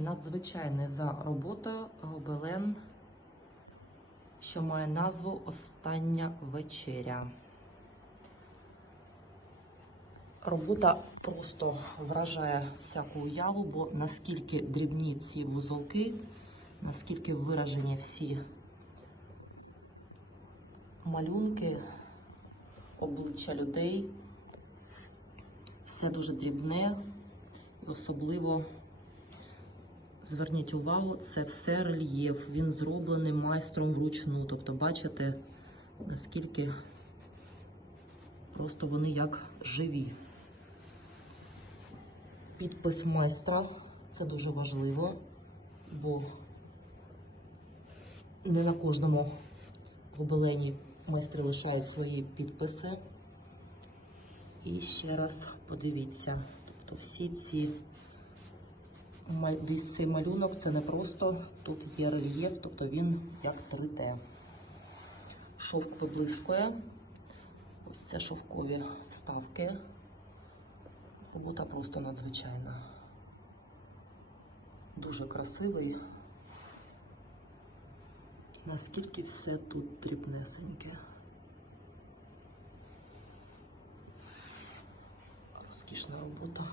надзвичайний за роботою гобелен, що має назву Остання вечеря. Робота просто вражає всяку уяву, бо наскільки дрібні ці вузолки, наскільки виражені всі малюнки, обличчя людей, все дуже дрібне і особливо зверніть увагу, це все рельєф. Він зроблений майстром вручну. Тобто, бачите, наскільки просто вони як живі. Підпис майстра це дуже важливо, бо не на кожному гобелені майстри лишають свої підписи. І ще раз подивіться, тобто всі ці весь цей малюнок це не просто тут є рельєф, тобто він як 3D. Шовк виблискує. Ось це шовкові вставки. Робота просто надзвичайна. Дуже красивий. Наскільки все тут дрібнесеньке. Розкішна робота.